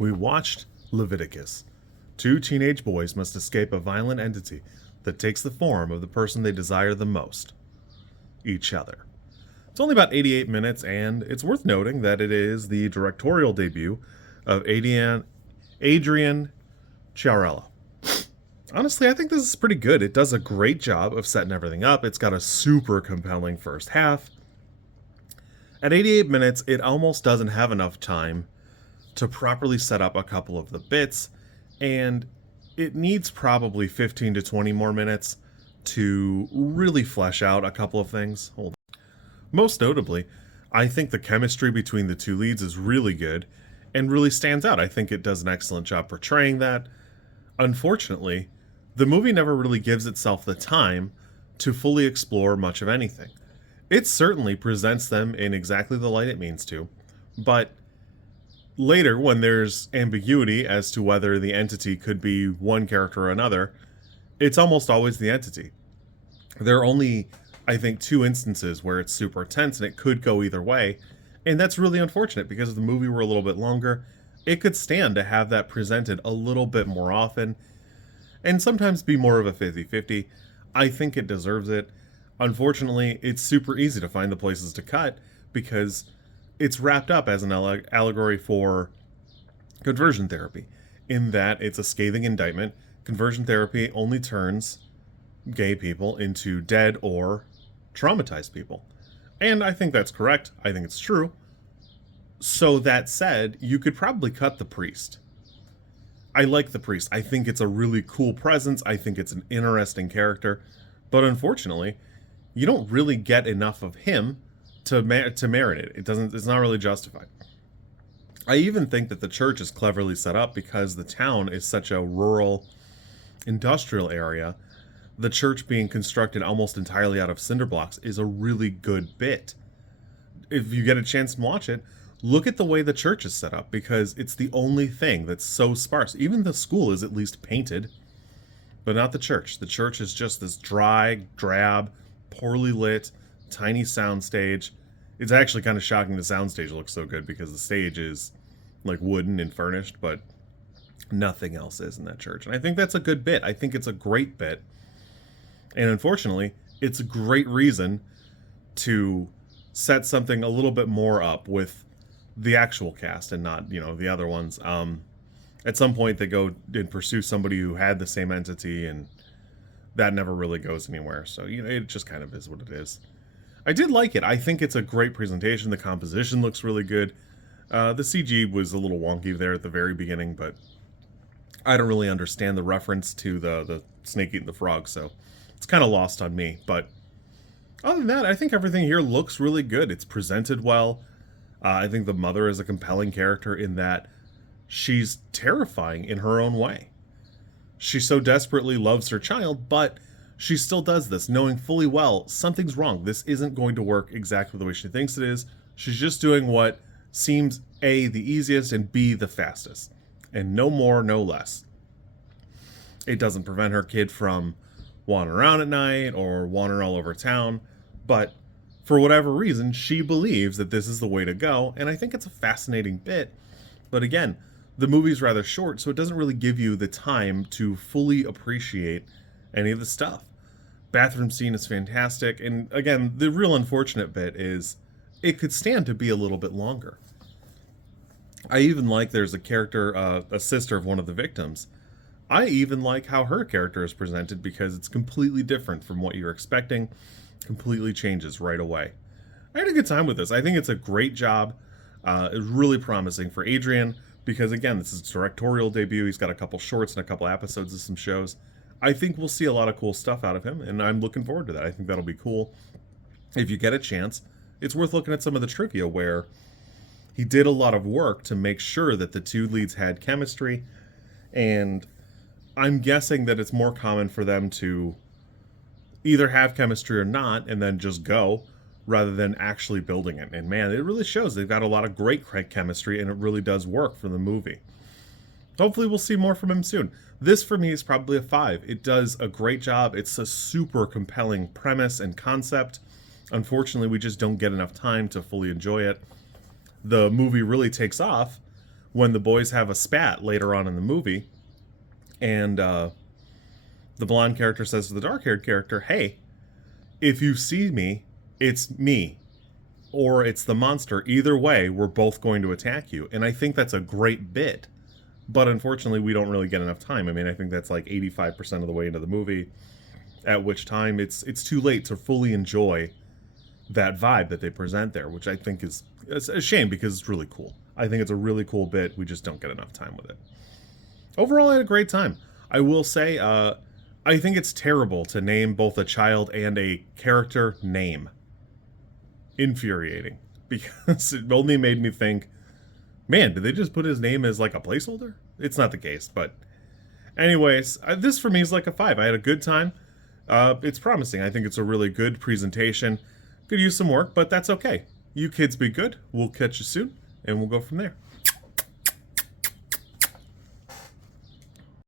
We watched Leviticus. Two teenage boys must escape a violent entity that takes the form of the person they desire the most, each other. It's only about 88 minutes, and it's worth noting that it is the directorial debut of Adrian Chiarella. Honestly, I think this is pretty good. It does a great job of setting everything up. It's got a super compelling first half. At 88 minutes, it almost doesn't have enough time to properly set up a couple of the bits, and it needs probably 15 to 20 more minutes to really flesh out a couple of things. Most notably, I think the chemistry between the two leads is really good and really stands out. I think it does an excellent job portraying that. Unfortunately, the movie never really gives itself the time to fully explore much of anything. It certainly presents them in exactly the light it means to, but later, when there's ambiguity as to whether the entity could be one character or another, it's almost always the entity. There are only, I think, 2 instances where it's super tense and it could go either way, and that's really unfortunate because if the movie were a little bit longer, it could stand to have that presented a little bit more often, and sometimes be more of a 50-50. I think it deserves it. Unfortunately, it's super easy to find the places to cut because it's wrapped up as an allegory for conversion therapy, in that it's a scathing indictment. Conversion therapy only turns gay people into dead or traumatized people. And I think that's correct. I think it's true. So that said, you could probably cut the priest. I like the priest. I think it's a really cool presence. I think it's an interesting character. But unfortunately, you don't really get enough of him to merit it. It's not really justified. I even think that the church is cleverly set up because the town is such a rural industrial area. The church being constructed almost entirely out of cinder blocks is a really good bit. If you get a chance to watch it, look at the way the church is set up because it's the only thing that's so sparse. Even the school is at least painted, but not the church. The church is just this dry, drab, poorly lit, tiny soundstage. It's actually kind of shocking the soundstage looks so good because the stage is like wooden and furnished, but nothing else is in that church. And I think that's a good bit. I think it's a great bit. And unfortunately, it's a great reason to set something a little bit more up with the actual cast and not, the other ones. At some point they go and pursue somebody who had the same entity, and that never really goes anywhere. So, it just kind of is what it is. I did like it. I think it's a great presentation. The composition looks really good. The CG was a little wonky there at the very beginning, but I don't really understand the reference to the snake eating the frog, so it's kind of lost on me. But other than that, I think everything here looks really good. It's presented well. I think the mother is a compelling character in that she's terrifying in her own way. She so desperately loves her child, but she still does this, knowing fully well something's wrong. This isn't going to work exactly the way she thinks it is. She's just doing what seems A, the easiest, and B, the fastest. And no more, no less. It doesn't prevent her kid from wandering around at night or wandering all over town, but for whatever reason, she believes that this is the way to go, and I think it's a fascinating bit. But again, the movie's rather short, so it doesn't really give you the time to fully appreciate any of the stuff. Bathroom scene is fantastic, and again, the real unfortunate bit is it could stand to be a little bit longer. I even like there's a character, a sister of one of the victims. I even like how her character is presented because it's completely different from what you're expecting, completely changes right away. I had a good time with this. I think it's a great job. It's really promising for Adrian because, again, this is his directorial debut. He's got a couple shorts and a couple episodes of some shows. I think we'll see a lot of cool stuff out of him, and I'm looking forward to that. I think that'll be cool. If you get a chance, it's worth looking at some of the trivia where he did a lot of work to make sure that the two leads had chemistry, and I'm guessing that it's more common for them to either have chemistry or not and then just go rather than actually building it. And man, it really shows they've got a lot of great chemistry, and it really does work for the movie. Hopefully we'll see more from him soon. This for me is probably a 5. It does a great job. It's a super compelling premise and concept. Unfortunately, we just don't get enough time to fully enjoy it. The movie really takes off when the boys have a spat later on in the movie, and the blonde character says to the dark-haired character, hey, if you see me, it's me, or it's the monster. Either way, we're both going to attack you. And I think that's a great bit. But unfortunately, we don't really get enough time. I mean, I think that's like 85% of the way into the movie, at which time it's too late to fully enjoy that vibe that they present there, which I think is a shame because it's really cool. I think it's a really cool bit. We just don't get enough time with it. Overall, I had a great time. I will say, I think it's terrible to name both a child and a character name. Infuriating. Because it only made me think, man, did they just put his name as like a placeholder? It's not the case, but anyways, this for me is like a 5. I had a good time. It's promising. I think it's a really good presentation. Could use some work, but that's okay. You kids be good. We'll catch you soon, and we'll go from there.